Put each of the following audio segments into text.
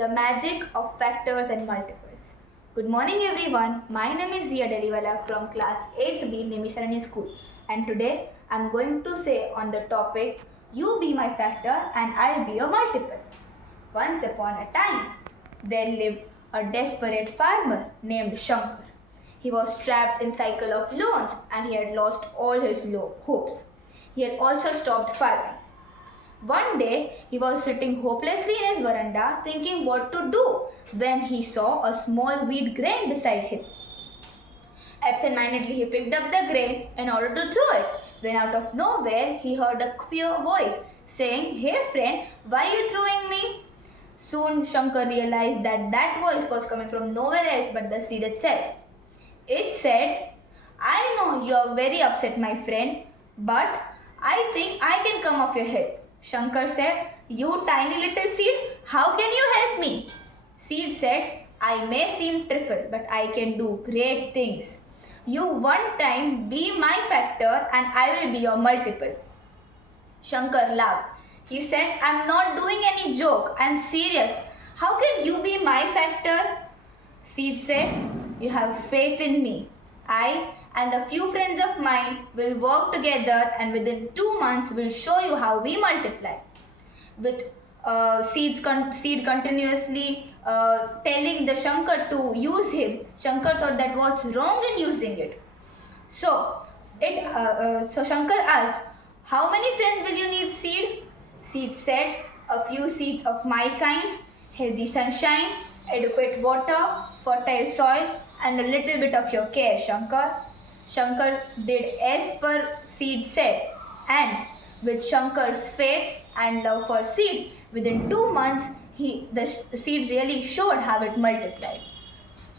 The magic of factors and multiples. Good morning everyone. My name is Zia Deliwala from class 8th B Nimisharani School, and today I am going to say on the topic you be my factor and I'll be your multiple. Once upon a time, there lived a desperate farmer named Shankar. He was trapped in cycle of loans and he had lost all his hopes. He had also stopped farming. One day, he was sitting hopelessly in his veranda thinking what to do when he saw a small wheat grain beside him. Absent-mindedly, he picked up the grain in order to throw it, when out of nowhere, he heard a queer voice saying, "Hey friend, why are you throwing me?" Soon, Shankar realized that voice was coming from nowhere else but the seed itself. It said, "I know you are very upset, my friend, but I think I can come of your help." Shankar said, "You tiny little seed, how can you help me?" Seed said, "I may seem trifle, but I can do great things. You one time be my factor and I will be your multiple." Shankar laughed. He said, "I'm not doing any joke, I'm serious. How can you be my factor?" Seed said, "You have faith in me. I and a few friends of mine will work together and within 2 months will show you how we multiply." With seed continuously telling the Shankar to use him, Shankar thought that what's wrong in using it. So Shankar asked, "How many friends will you need, Seed?" Seed said, "A few seeds of my kind, healthy sunshine, adequate water, fertile soil, and a little bit of your care, Shankar." Shankar did as per Seed said, and with Shankar's faith and love for Seed, within 2 months, the seed really showed how it multiplied.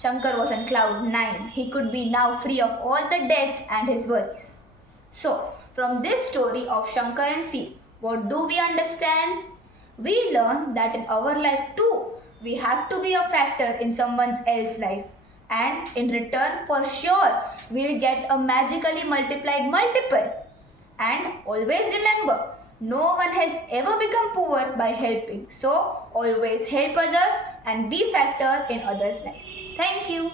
Shankar was on cloud 9. He could be now free of all the debts and his worries. So, from this story of Shankar and Seed, what do we understand? We learn that in our life too, we have to be a factor in someone else's life. And in return, for sure, we'll get a magically multiplied multiple. And always remember, no one has ever become poor by helping. So, always help others and be factor in others' life. Thank you.